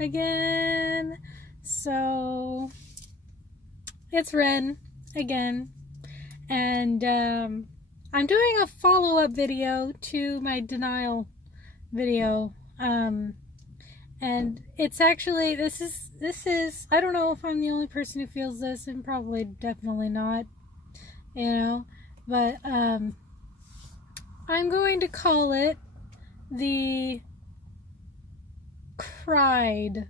again. So it's Wren again, and I'm doing a follow-up video to my denial video, and it's actually, this is I don't know if I'm the only person who feels this, and probably definitely not, you know, but I'm going to call it the CWRYD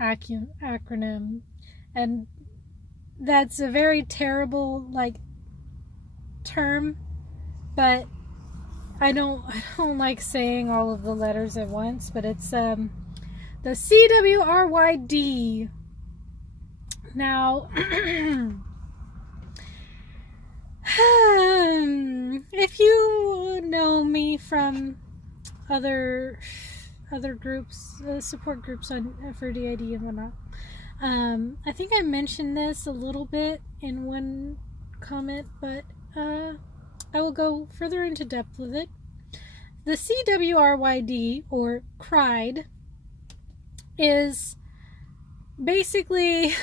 acronym, and that's a very terrible term, but I don't like saying all of the letters at once, but it's the CWRYD. Now if you know me from other groups, support groups for DID and whatnot, I think I mentioned this a little bit in one comment, but I will go further into depth with it. The CWRYD, or CWRYD, is basically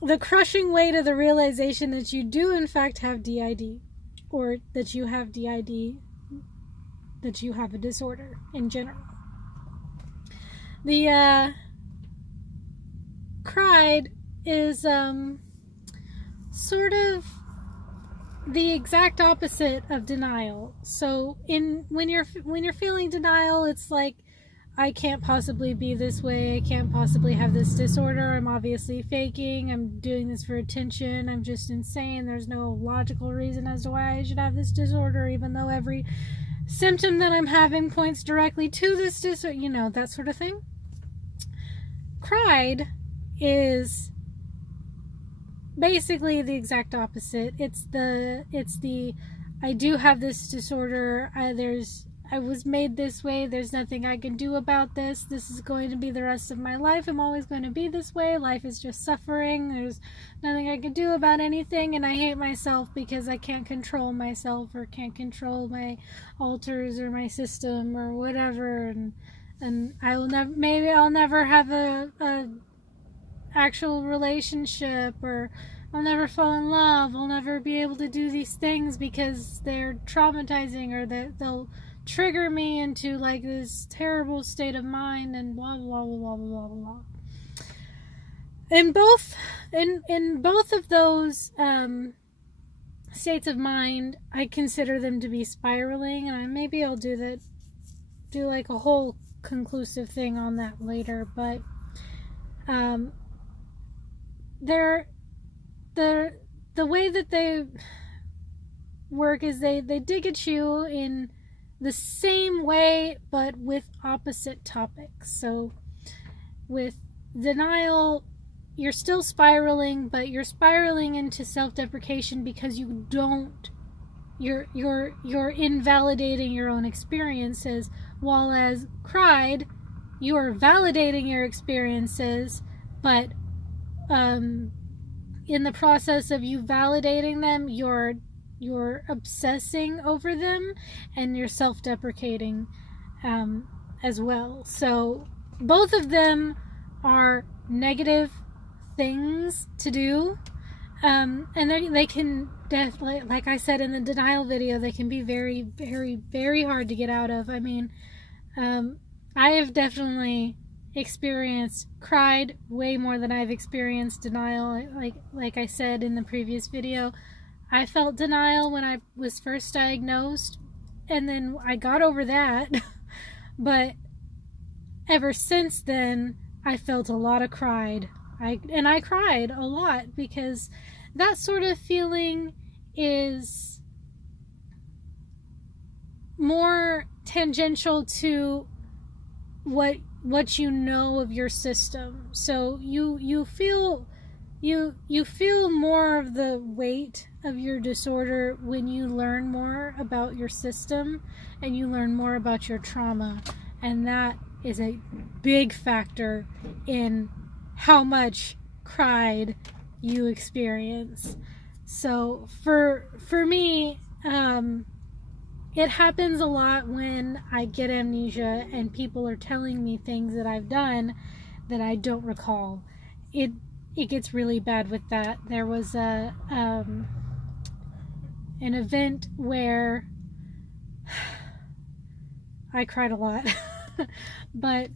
the crushing weight of the realization that you do in fact have DID, or that you have DID, that you have a disorder in general. The CWRYD is sort of the exact opposite of denial. So when you're feeling denial, it's like, I can't possibly be this way, I can't possibly have this disorder, I'm obviously faking, I'm doing this for attention, I'm just insane, there's no logical reason as to why I should have this disorder, even though every symptom that I'm having points directly to this disorder, you know, that sort of thing. CWRYD is basically the exact opposite. It's the I do have this disorder, I was made this way, there's nothing I can do about this, this is going to be the rest of my life, I'm always going to be this way, life is just suffering, there's nothing I can do about anything, and I hate myself because I can't control myself, or can't control my alters or my system or whatever, and I'll never have a actual relationship, or I'll never fall in love, I'll never be able to do these things because they're traumatizing, or that they'll trigger me into like this terrible state of mind, and blah blah blah blah blah blah. In both of those states of mind, I consider them to be spiraling, and maybe I'll do like a whole conclusive thing on that later. But the way that they work is they dig at you in the same way, but with opposite topics. So with denial, you're still spiraling, but you're spiraling into self-deprecation because you're invalidating your own experiences, while as CWRYD, you are validating your experiences, but in the process of you validating them, you're obsessing over them, and you're self-deprecating as well. So both of them are negative things to do, and they can definitely, like I said in the denial video, they can be very, very, very hard to get out of. I mean, I have definitely experienced CWRYD way more than I've experienced denial. Like I said in the previous video, I felt denial when I was first diagnosed, and then I got over that. But ever since then, I felt a lot of CWRYD. I cried a lot, because that sort of feeling is more tangential to what you know of your system. So you feel more of the weight of your disorder when you learn more about your system, and you learn more about your trauma, and that is a big factor in how much CWRYD you experience. So for me, it happens a lot when I get amnesia and people are telling me things that I've done that I don't recall. It gets really bad with that. There was an event where I cried a lot, but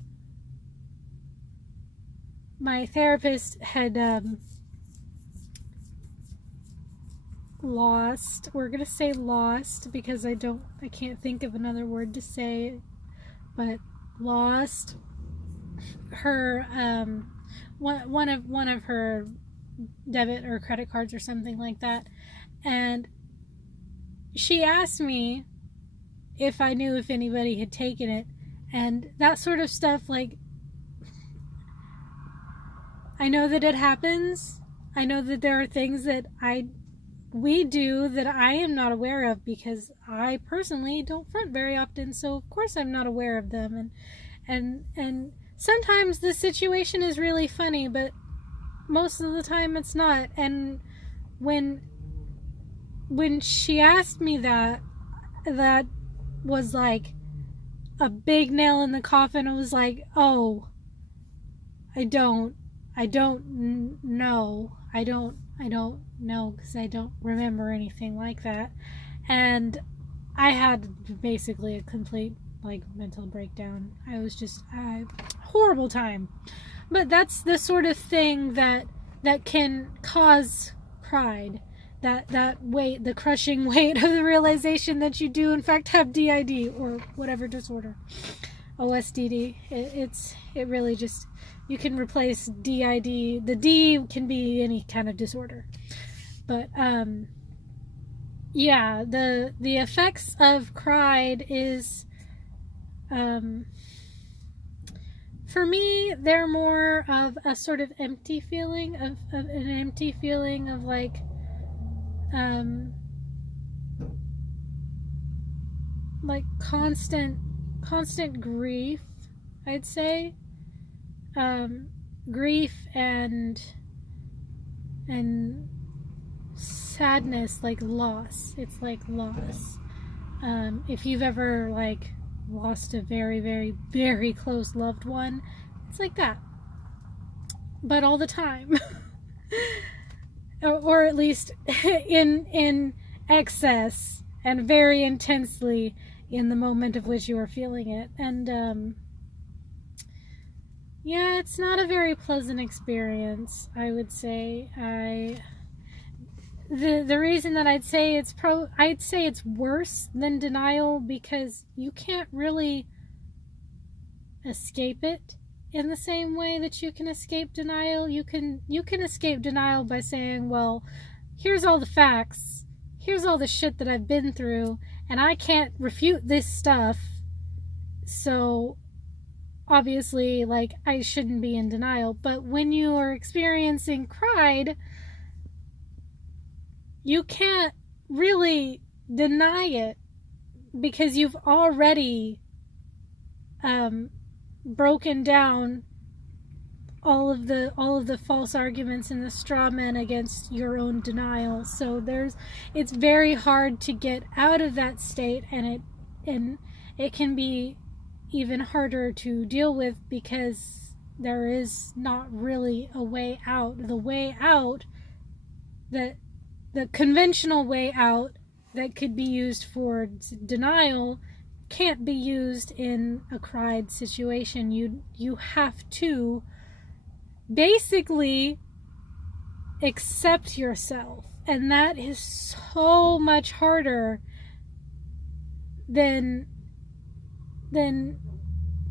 my therapist had lost, we're gonna say lost because I can't think of another word to say, but lost her one of her debit or credit cards or something like that, and she asked me if I knew if anybody had taken it, and that sort of stuff. Like, I know that it happens. I know that there are things that we do that I am not aware of because I personally don't front very often, so of course I'm not aware of them. And sometimes the situation is really funny, but most of the time it's not. And when she asked me that was like a big nail in the coffin. It was like, oh, I don't know. I don't know because I don't remember anything like that. And I had basically a complete mental breakdown. I was just a horrible time. But that's the sort of thing that can cause CRYD. That weight, the crushing weight of the realization that you do in fact have DID or whatever disorder. OSDD. It really just, you can replace DID. The D can be any kind of disorder. But yeah, the effects of CRYD is, for me, they're more of a sort of empty feeling of an empty feeling of constant grief, I'd say. Grief and sadness, like loss. It's like loss. If you've ever lost a very, very, very close loved one, it's like that. But all the time. or at least in excess and very intensely in the moment of which you are feeling it. And yeah, it's not a very pleasant experience, I would say. The reason that I'd say it's worse than denial because you can't really escape it in the same way that you can escape denial. You can escape denial by saying, well, here's all the facts, here's all the shit that I've been through, and I can't refute this stuff, so obviously I shouldn't be in denial. But when you are experiencing CRYD, you can't really deny it because you've already broken down all of the false arguments and the straw men against your own denial. So it's very hard to get out of that state, and it can be even harder to deal with because there is not really a way out. The way out, the conventional way out that could be used for denial can't be used in a CRYD situation. You have to basically accept yourself, and that is so much harder than in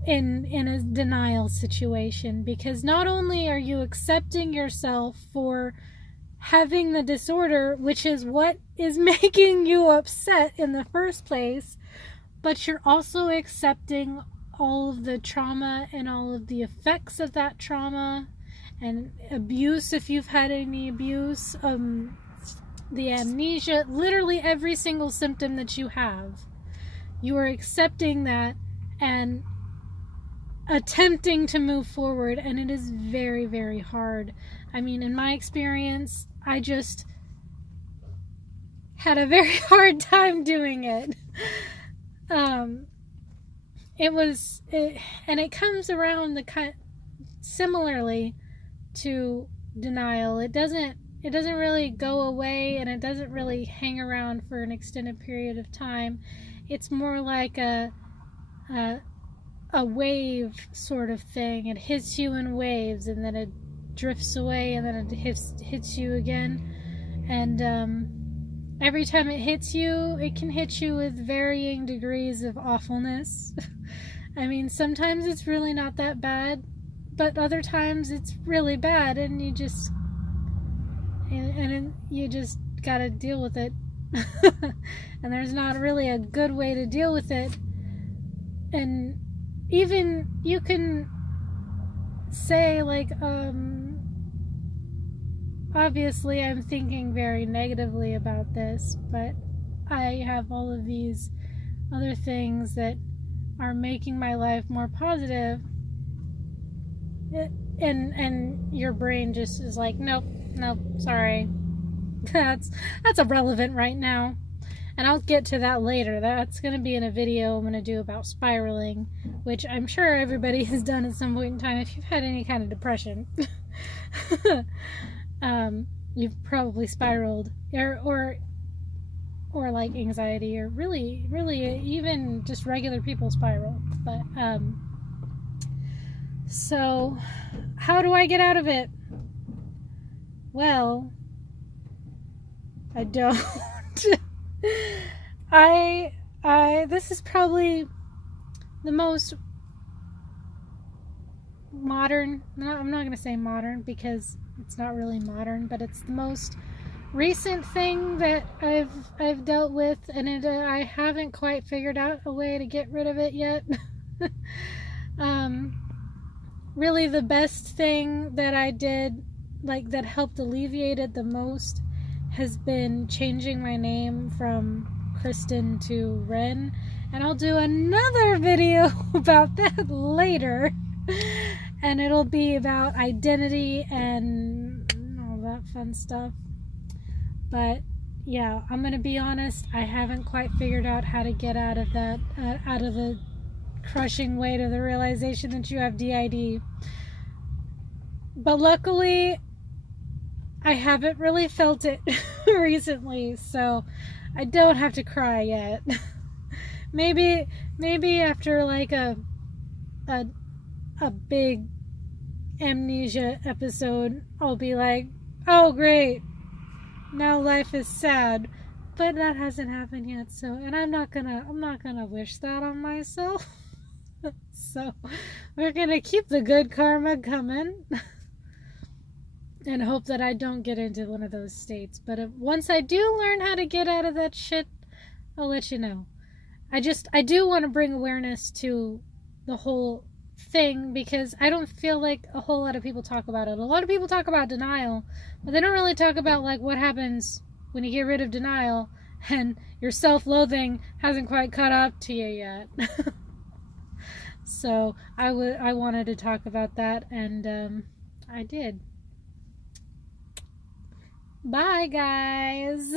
a denial situation, because not only are you accepting yourself for having the disorder, which is what is making you upset in the first place, but you're also accepting all of the trauma and all of the effects of that trauma and abuse, if you've had any abuse, the amnesia, literally every single symptom that you have. You are accepting that and attempting to move forward, and it is very, very hard. I mean, in my experience, I just had a very hard time doing it. and it comes around similarly to denial. It doesn't really go away, and it doesn't really hang around for an extended period of time. It's more like a wave sort of thing. It hits you in waves, and then it drifts away, and then it hits you again. And every time it hits you, it can hit you with varying degrees of awfulness. I mean, sometimes it's really not that bad, but other times it's really bad, and you just gotta deal with it. And there's not really a good way to deal with it. And even you can say, like, obviously I'm thinking very negatively about this, but I have all of these other things that are making my life more positive. And your brain just is like, nope, sorry. That's irrelevant right now. And I'll get to that later. That's going to be in a video I'm going to do about spiraling, which I'm sure everybody has done at some point in time. If you've had any kind of depression, you've probably spiraled, or like anxiety, or really even just regular people spiral. But so how do I get out of it? Well, I don't. This is probably the most modern, I'm not going to say modern because it's not really modern, but it's the most recent thing that I've dealt with, and I haven't quite figured out a way to get rid of it yet. Really the best thing that I did, like, that helped alleviate it the most, has been changing my name from Kristen to Wren, and I'll do another video about that later, and it'll be about identity and all that fun stuff. But yeah, I'm gonna be honest, I haven't quite figured out how to get out of that, out of the crushing weight of the realization that you have DID. But luckily I haven't really felt it recently, so I don't have to cry yet. maybe after like a big amnesia episode, I'll be like, oh great, now life is sad. But that hasn't happened yet, so, and I'm not gonna wish that on myself. So we're gonna keep the good karma coming. And hope that I don't get into one of those states. But once I do learn how to get out of that shit, I'll let you know. I do want to bring awareness to the whole thing, because I don't feel like a whole lot of people talk about it. A lot of people talk about denial, but they don't really talk about, like, what happens when you get rid of denial and your self-loathing hasn't quite caught up to you yet. So I wanted to talk about that, and I did. Bye, guys.